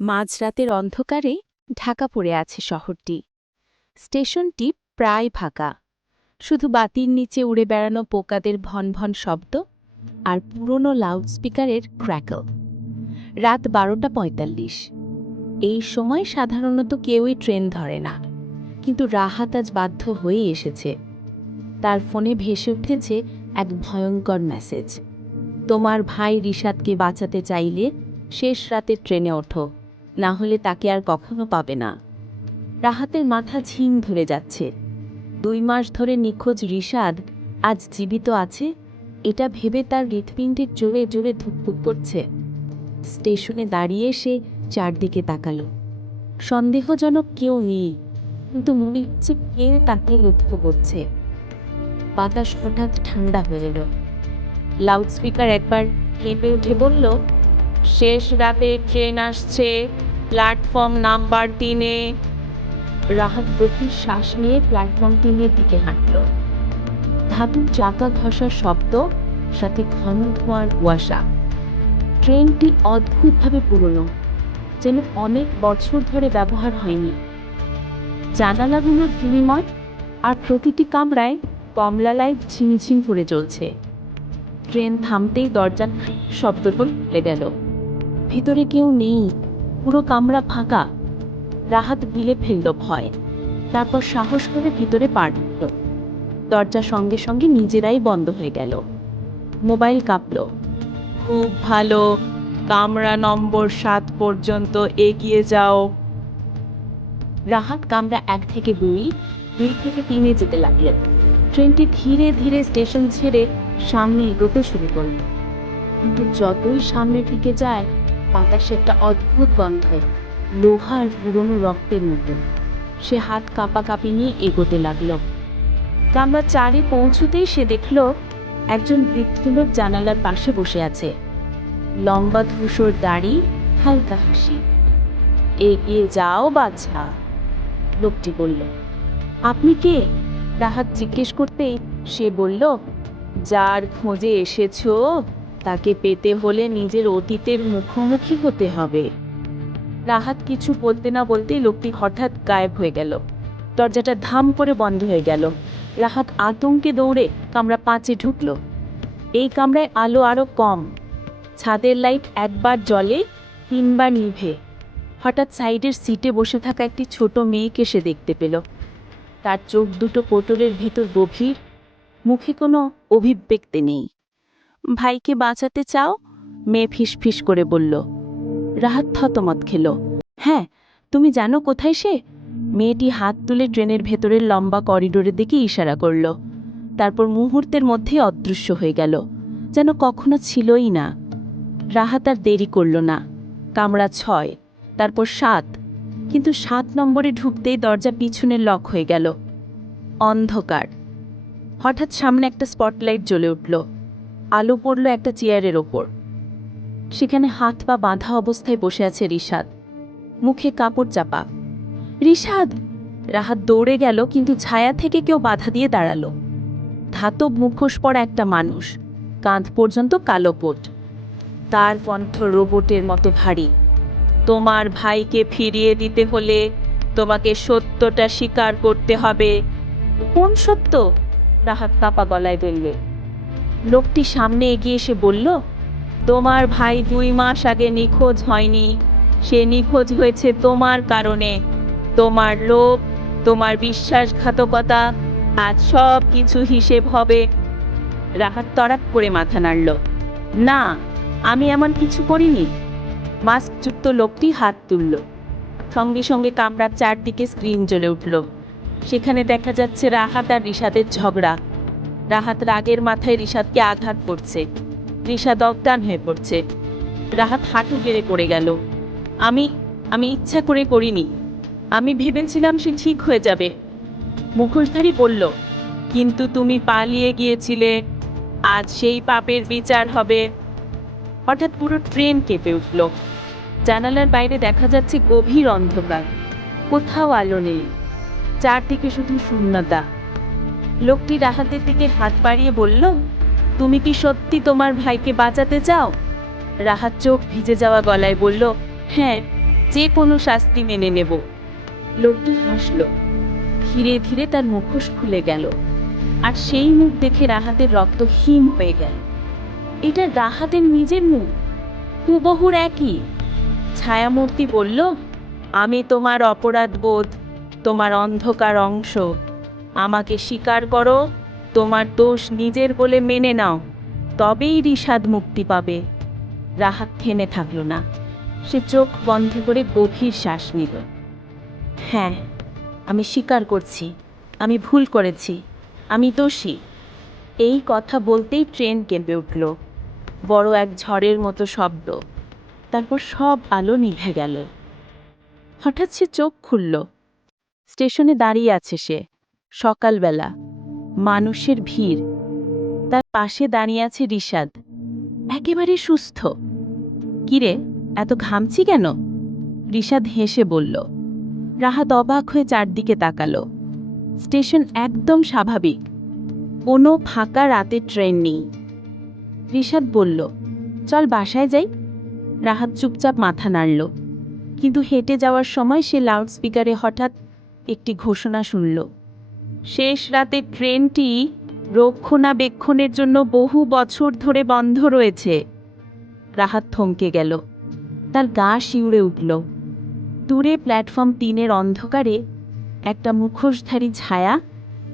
মাঝরাতের অন্ধকারে ঢাকা পড়ে আছে শহরটি। স্টেশনটি প্রায় ফাঁকা, শুধু বাতির নিচে উড়ে বেড়ানো পোকাদের ভনভন শব্দ আর পুরনো লাউডস্পিকারের ক্র্যাকল। রাত 12:45। এই সময় সাধারণত কেউই ট্রেন ধরে না, কিন্তু রাহাত আজ বাধ্য হয়ে এসেছে। তার ফোনে ভেসে উঠেছে এক ভয়ঙ্কর মেসেজ। তোমার ভাই রিশাদকে বাঁচাতে চাইলে শেষ রাতে ট্রেনে ওঠো, না হলে তাকে আর কখনো পাবে না। রাহাতের মাথা ঝিম ধরে যাচ্ছে। 2 মাস ধরে নিখোঁজ রিশাদ আজ জীবিত আছে, এটা ভেবে তার হৃৎপিণ্ডে জোরে জোরে ধুকপুক করছে। স্টেশনে দাঁড়িয়ে সে চারদিকে তাকালো। সন্দেহজনক কেউ নেই, কিন্তু মনে হচ্ছে কেউ তাকে লক্ষ্য করছে। বাতাস হঠাৎ ঠান্ডা হয়ে এলো। লাউডস্পিকার একবার কেঁপে উঠে বলল, শেষ রাতে ট্রেন আসছে, প্ল্যাটফর্ম নাম্বার 3-এ। রাহাত গভীর শ্বাস নিয়ে প্ল্যাটফর্ম 3-এর দিকে হাঁটল। ধাতুর চাকা ঘষার শব্দ, সাথে ঘন ধোঁয়ার কুয়াশা। ট্রেনটি অদ্ভুতভাবে পুরনো, যেন অনেক বছর ধরে ব্যবহার হয়নি। জানালাগুলোর বিনিময়, আর প্রতিটি কামরায় কমলা লাইট ঝিমঝিম করে জ্বলছে। ট্রেন থামতেই দরজার শব্দ খুলে গেল। ভিতরে কেউ নেই, পুরো কামরা ফাঁকা। রাহাত গিলে ফেলল ভয়, তারপর সাহস করে ভিতরে পা দিল। দরজা সঙ্গে সঙ্গে নিজেরাই বন্ধ হয়ে গেল। মোবাইল কাঁপল। খুব ভালো, কামরা নম্বর 7 পর্যন্ত এগিয়ে যাও। রাহাত কামরা 1 থেকে 2, 2 থেকে 3-এ যেতে লাগলেন। ট্রেনটি ধীরে ধীরে স্টেশন ছেড়ে সামনে এগোতে শুরু করল। কিন্তু যতই সামনে থেকে যায়, বাতাসে একটা অদ্ভুত গন্ধ, লোহার পুরনো রক্তের মতো। সে হাত কাঁপাকাঁপি নিয়ে এগোতে লাগলো। কামরা 4-এ পৌঁছতেই সে দেখল একজন বৃদ্ধ লোক জানালার পাশে বসে আছে। লম্বা ধূসর দাড়ি, হালকা হাসি। এগিয়ে যাও বাছা, লোকটি বলল। আপনি কে? রাহাত জিজ্ঞেস করতেই সে বলল, যার খোঁজে এসেছো তাকে পেতে হলে নিজের অতীতের মুখোমুখি হতে হবে। রাহাত কিছু বলতে না বলতেই লোকটি হঠাৎ গায়েব হয়ে গেল। দরজাটা ধাম করে বন্ধ হয়ে গেল। রাহাত আতঙ্কে দৌড়ে কামরা 5-এ ঢুকল। এই কামরায় আলো আরো কম। ছাদের লাইট একবার জ্বলে, 3বার নিভে। হঠাৎ সাইডের সিটে বসে থাকা একটি ছোট মেয়েকে সে দেখতে পেল। তার চোখ দুটো কোটরের ভেতর গভীর, মুখে কোনো অভিব্যক্তি নেই। ভাইকে বাঁচাতে চাও? মেয়ে ফিসফিস করে বলল। রাহাত থতমত খেল। হ্যাঁ, তুমি জানো কোথায় সে? মেয়েটি হাত তুলে ট্রেনের ভেতরের লম্বা করিডোরের দিকে ইশারা করল। তারপর মুহূর্তের মধ্যে অদৃশ্য হয়ে গেল, যেন কখনো ছিলই না। রাহাত আর দেরি করল না। কামরা 6, তারপর 7, কিন্তু 7 নম্বরে ঢুকতেই দরজা পিছনে লক হয়ে গেল। অন্ধকার। হঠাৎ সামনে একটা স্পটলাইট জ্বলে উঠল। আলো পড়ল একটা চেয়ারের ওপর। সেখানে হাত পা বাঁধা অবস্থায় বসে আছে রিশাদ, মুখে কাপড় চাপা। রিশাদ! রাহাত দৌড়ে গেল, কিন্তু ছায়া থেকে কেউ বাধা দিয়ে দাঁড়ালো। ধাতব মুখোশ পরা একটা মানুষ, কাঁধ পর্যন্ত কালো কোট। তার কণ্ঠ রোবটের মতো ভারী। তোমার ভাইকে ফিরিয়ে দিতে হলে তোমাকে সত্যটা স্বীকার করতে হবে। কোন সত্য? রাহাত কাঁপা গলায় বলল। লোকটি সামনে এগিয়ে এসে বলল, তোমার ভাই 2 মাস আগে নিখোঁজ হয়নি, সে নিখোঁজ হয়েছে তোমার কারণে। তোমার লোভ, তোমার বিশ্বাসঘাতকতা, আজ সব কিছু হিসেব হবে। রাহাত তড়াক করে মাথা নাড়ল। না, আমি এমন কিছু করিনি। মাস্কযুক্ত লোকটি হাত তুলল। সঙ্গে সঙ্গে কামরার চারদিকে স্ক্রিন জ্বলে উঠল। সেখানে দেখা যাচ্ছে রাহাত আর রিশাদের ঝগড়া। রাহাত রাগের মাথায় রিশাদকে আঘাত করছে। রিশাদ অজ্ঞান হয়ে পড়ছে। রাহাত হাঁটু গেড়ে পড়ে গেল। আমি ইচ্ছা করে করিনি। আমি ভেবেছিলাম সে ঠিক হয়ে যাবে। মুখোশধারী বলল, কিন্তু তুমি পালিয়ে গিয়েছিলে। আজ সেই পাপের বিচার হবে। হঠাৎ পুরো ট্রেন কেঁপে উঠল। জানালার বাইরে দেখা যাচ্ছে গভীর অন্ধকার, কোথাও আলো নেই। চারদিকে শুধু শূন্যতা। লোকটি রাহাতের দিকে হাত বাড়িয়ে বলল, তুমি কি সত্যি তোমার ভাইকে বাঁচাতে চাও? রাহাত চোখ ভিজে যাওয়া গলায় বলল, হ্যাঁ, যে কোনো শাস্তি মেনে নেব। লোকটি হাসল। ধীরে ধীরে তার মুখোশ খুলে গেল, আর সেই মুখ দেখে রাহাতের রক্ত হিম হয়ে গেল। এটা রাহাতের নিজের মুখ, হুবহুর একই। ছায়ামূর্তি বলল, আমি তোমার অপরাধ বোধ, তোমার অন্ধকার অংশ। আমাকে স্বীকার করো, তোমার দোষ নিজের বলে মেনে নাও, তবেই রিশাদ মুক্তি পাবে। রাহাত থেমে থাকলো না। সে চোখ বন্ধ করে গভীর শ্বাস নিল। হ্যাঁ, আমি স্বীকার করছি, আমি ভুল করেছি, আমি দোষী। এই কথা বলতেই ট্রেন কেঁপে উঠল, বড় এক ঝড়ের মতো শব্দ। তারপর সব আলো নিভে গেল। হঠাৎ সে চোখ খুলল। স্টেশনে দাঁড়িয়ে আছে সে, সকালবেলা, মানুষের ভিড়। তার পাশে দাঁড়িয়ে আছে রিশাদ, একেবারে সুস্থ। কিরে, এত ঘামছি কেন? রিশাদ হেসে বলল। রাহাত অবাক হয়ে চারদিকে তাকালো। স্টেশন একদম স্বাভাবিক, কোনো ফাঁকা রাতের ট্রেন নেই। রিশাদ বলল, চল বাসায় যাই। রাহাত চুপচাপ মাথা নাড়ল, কিন্তু হেঁটে যাওয়ার সময় সে লাউডস্পিকারে হঠাৎ একটি ঘোষণা শুনল। শেষ রাতের ট্রেনটি রক্ষণাবেক্ষণের জন্য বহু বছর ধরে বন্ধ রয়েছে। রাহাত থমকে গেল, তার গা শিউরে উঠল। দূরে প্ল্যাটফর্ম 3-এর অন্ধকারে একটা মুখোশধারী ছায়া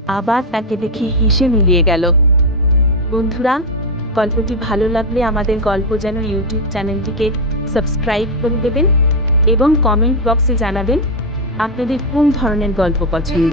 আবার তাকে দেখে হেসে মিলিয়ে গেল। বন্ধুরা, গল্পটি ভালো লাগলে আমাদের গল্প যেন ইউটিউব চ্যানেলটিকে সাবস্ক্রাইব করে দেবেন এবং কমেন্ট বক্সে জানাবেন আপনাদের কোন ধরনের গল্প পছন্দ।